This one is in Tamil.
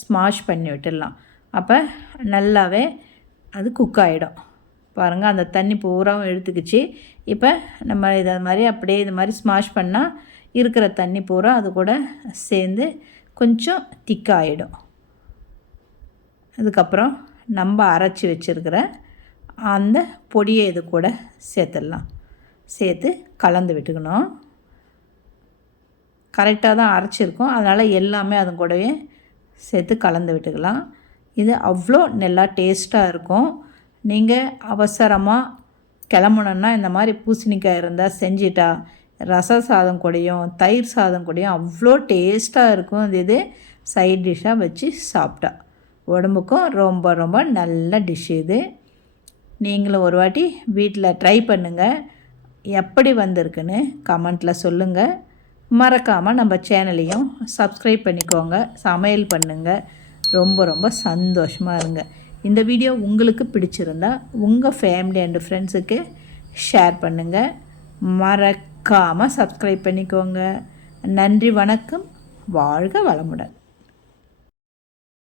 ஸ்மாஷ் பண்ணி விட்டுடலாம். அப்போ நல்லாவே அது குக் ஆகிடும். பாருங்கள், அந்த தண்ணி பூராவும் எடுத்துக்கிச்சு. இப்போ நம்ம இதை மாதிரி அப்படியே இது மாதிரி ஸ்மாஷ் பண்ணால் இருக்கிற தண்ணி பூரா அது கூட சேர்ந்து கொஞ்சம் திக்காகிடும். அதுக்கப்புறம் நம்ம அரைச்சி வச்சுருக்கிற அந்த பொடியை இது கூட சேர்த்துடலாம். சேர்த்து கலந்து விட்டுக்கணும். கரெக்டாக தான் அரைச்சிருக்கோம், அதனால் எல்லாமே அது கூடவே சேர்த்து கலந்து விட்டுக்கலாம். இது அவ்வளோ நல்லா டேஸ்ட்டாக இருக்கும். நீங்கள் அவசரமாக கிளம்பணுன்னா இந்த மாதிரி பூசணிக்காய் இருந்தால் செஞ்சிட்டா ரச சாதம் கூடயும் தயிர் சாதம் கூடயும் அவ்வளோ டேஸ்ட்டாக இருக்கும். இது சைட் டிஷ்ஷாக வச்சு சாப்பிட்டா உடம்புக்கும் ரொம்ப ரொம்ப நல்ல டிஷ். இது நீங்களும் ஒரு வாட்டி வீட்டில் ட்ரை பண்ணுங்கள். எப்படி வந்திருக்குன்னு கமெண்ட்டில் சொல்லுங்கள். மறக்காமல் நம்ம சேனலையும் சப்ஸ்கிரைப் பண்ணிக்கோங்க. சமையல் பண்ணுங்கள். ரொம்ப ரொம்ப சந்தோஷமாக இருங்க. இந்த வீடியோ உங்களுக்கு பிடிச்சிருந்தா உங்கள் ஃபேமிலி அண்ட் ஃப்ரெண்ட்ஸுக்கு ஷேர் பண்ணுங்கள். மறக்காமல் சப்ஸ்கிரைப் பண்ணிக்கோங்க. நன்றி, வணக்கம், வாழ்க வளமுடன்.